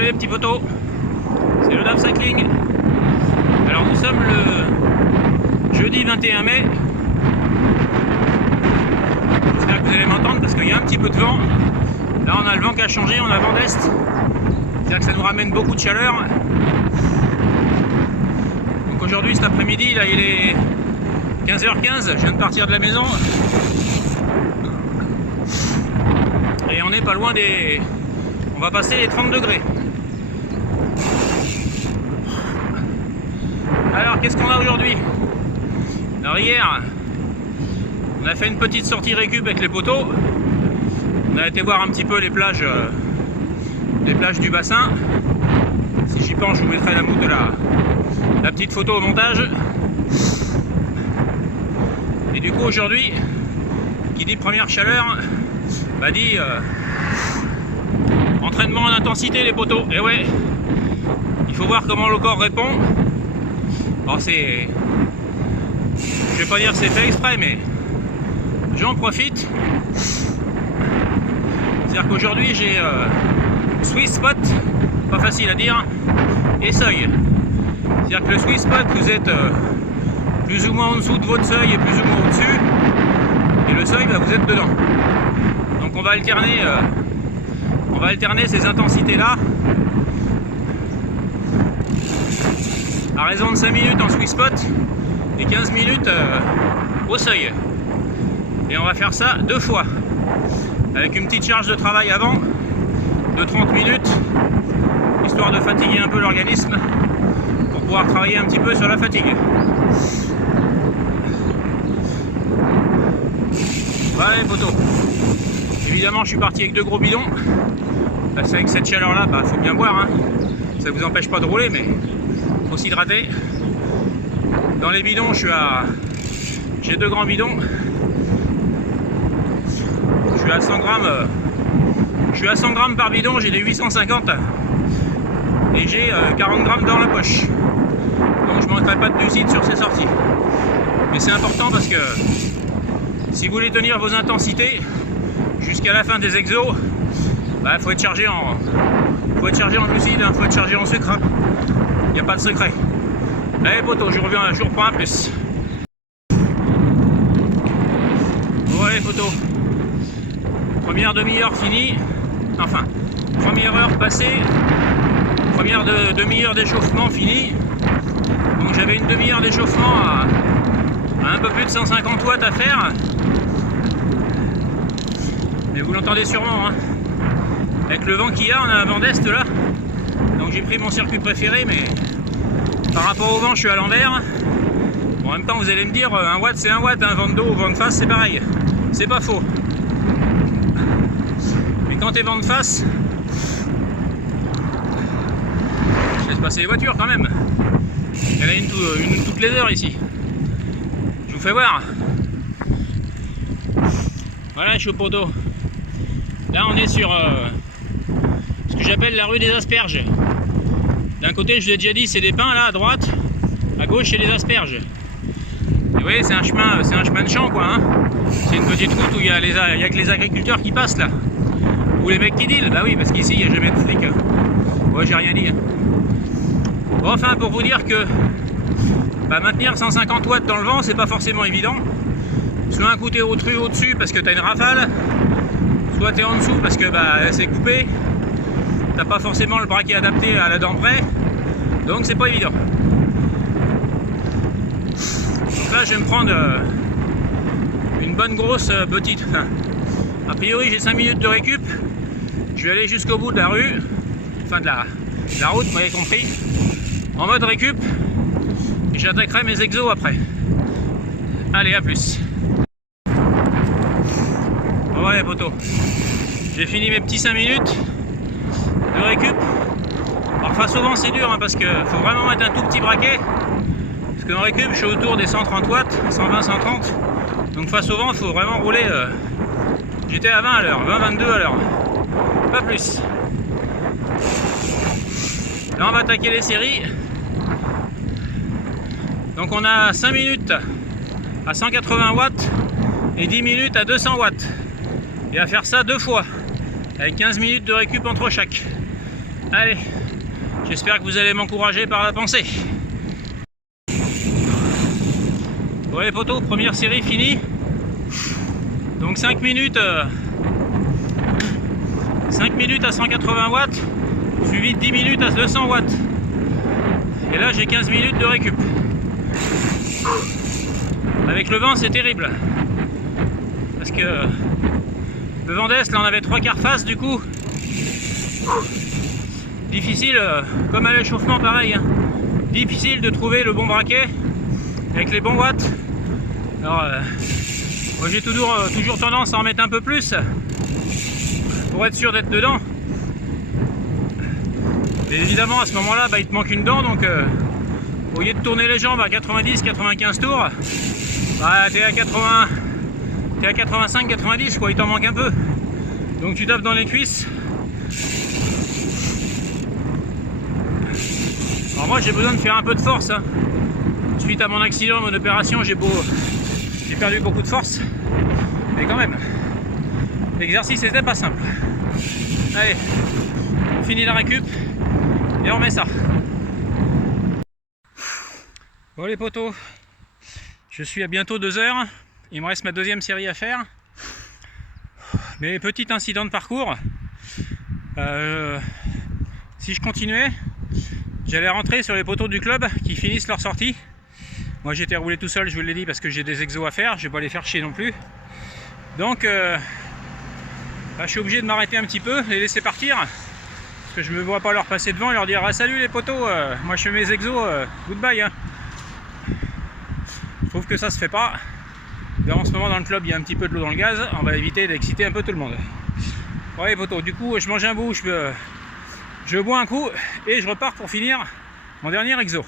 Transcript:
Salut les petits potos, c'est le DAF Cycling. Alors nous sommes le jeudi 21 mai. J'espère que vous allez m'entendre parce qu'il y a un petit peu de vent. Là on a le vent qui a changé, on a vent d'est. C'est-à-dire que ça nous ramène beaucoup de chaleur. Donc aujourd'hui, cet après-midi, là il est 15h15, je viens de partir de la maison. Et on n'est pas loin des... On va passer les 30 degrés. Alors qu'est-ce qu'on a aujourd'hui? Alors hier, on a fait une petite sortie récup avec les potos. On a été voir un petit peu les plages du bassin. Si j'y pense, je vous mettrai la petite photo au montage. Et du coup aujourd'hui, qui dit première chaleur, bah dit entraînement en intensité les potos. Et ouais, il faut voir comment le corps répond. Alors c'est, je vais pas dire que c'est fait exprès, mais j'en profite. C'est-à-dire qu'aujourd'hui j'ai sweet spot, pas facile à dire, et seuil. C'est-à-dire que le sweet spot, vous êtes plus ou moins en dessous de votre seuil et plus ou moins au-dessus, et le seuil, bah, vous êtes dedans. Donc on va alterner ces intensités-là. À raison de 5 minutes en sweet spot et 15 minutes au seuil. Et on va faire ça 2 fois. Avec une petite charge de travail avant de 30 minutes, histoire de fatiguer un peu l'organisme pour pouvoir travailler un petit peu sur la fatigue. Voilà les potos. Évidemment, je suis parti avec 2 gros bidons. Parce qu'avec cette chaleur-là, bah, faut bien boire. Hein. Ça ne vous empêche pas de rouler, mais faut s'hydrater. Dans les bidons, j'ai 2 grands bidons. Je suis à 100 grammes. Je suis à 100 grammes par bidon, j'ai des 850 et j'ai 40 grammes dans la poche. Donc je ne manquerai pas de glucides sur ces sorties. Mais c'est important parce que si vous voulez tenir vos intensités jusqu'à la fin des exos, bah, faut être chargé en glucides, hein, faut être chargé en sucre. Il n'y a pas de secret. Allez potos, je reprends un plus. Ouais potos. Première demi-heure finie, enfin, première heure passée, première demi-heure d'échauffement finie. Donc j'avais une demi-heure d'échauffement à un peu plus de 150 watts à faire. Mais vous l'entendez sûrement, hein. Avec le vent qu'il y a, on a un vent d'est là. Donc j'ai pris mon circuit préféré, mais par rapport au vent, je suis à l'envers. Bon, en même temps, vous allez me dire, 1 watt c'est 1 watt, un vent de dos ou vent de face, c'est pareil. C'est pas faux. Quand t'es vent de face, je laisse passer les voitures quand même. Il y en a une toutes les heures ici. Je vous fais voir. Voilà, je suis au poteau. Là, on est sur ce que j'appelle la rue des asperges. D'un côté, je vous ai déjà dit, c'est des pins là à droite. À gauche, c'est des asperges. Et vous voyez, c'est un chemin de champ quoi. Hein. C'est une petite route où il y a que les agriculteurs qui passent là. Ou les mecs qui dealent, bah oui, parce qu'ici il n'y a jamais de flic. Ouais, j'ai rien dit. Hein. Bon, enfin, pour vous dire que bah, maintenir 150 watts dans le vent, c'est pas forcément évident. Soit un coup t'es au-dessus parce que t'as une rafale, soit t'es en dessous parce que bah, c'est coupé. T'as pas forcément le braquet adapté à la dent près, donc c'est pas évident. Donc là, je vais me prendre une bonne grosse petite. A priori, j'ai 5 minutes de récup. Je vais aller jusqu'au bout de la rue, enfin de la route, vous m'avez compris, en mode récup, et j'attaquerai mes exos après. Allez, à plus. Bon, voilà les potos, j'ai fini mes petits 5 minutes de récup. Alors face au vent c'est dur hein, parce qu'il faut vraiment mettre un tout petit braquet, parce qu'en récup je suis autour des 130 watts, 120, 130, donc face au vent il faut vraiment rouler. J'étais à 20 à l'heure, 20-22 à l'heure, pas plus. Là on va attaquer les séries. Donc on a 5 minutes à 180 watts et 10 minutes à 200 watts. Et à faire ça 2 fois, avec 15 minutes de récup entre chaque. Allez, j'espère que vous allez m'encourager par la pensée. Bon les potos, première série finie. Donc 5 minutes à 180 watts, suivi de 10 minutes à 200 watts. Et là j'ai 15 minutes de récup. Avec le vent c'est terrible. Parce que le vent d'est, là on avait 3/4 face du coup. Difficile, comme à l'échauffement pareil, hein. Difficile de trouver le bon braquet avec les bons watts. Alors moi j'ai toujours tendance à en mettre un peu plus pour être sûr d'être dedans. Et évidemment à ce moment là il te manque une dent, donc au lieu de tourner les jambes à 90-95 tours, t'es à 85-90 quoi, il t'en manque un peu. Donc tu tapes dans les cuisses. Alors moi j'ai besoin de faire un peu de force, hein. Suite à mon accident, mon opération, j'ai perdu beaucoup de force. Mais quand même, l'exercice n'était pas simple. Allez, on finit la récup et on remet ça. Bon les potos, je suis à bientôt 2 heures. Il me reste ma deuxième série à faire. Mais petit incident de parcours. Si je continuais, j'allais rentrer sur les poteaux du club qui finissent leur sortie. Moi j'étais roulé tout seul, je vous l'ai dit, parce que j'ai des exos à faire, je vais pas les faire chier non plus. Donc je suis obligé de m'arrêter un petit peu, les laisser partir. Parce que je me vois pas leur passer devant et leur dire ah, salut les potos, moi je fais mes exos, goodbye. Hein. Je trouve que ça se fait pas. Là, en ce moment dans le club il y a un petit peu de l'eau dans le gaz, on va éviter d'exciter un peu tout le monde. Bon les potos, du coup je mange un bout, je bois un coup et je repars pour finir mon dernier exo.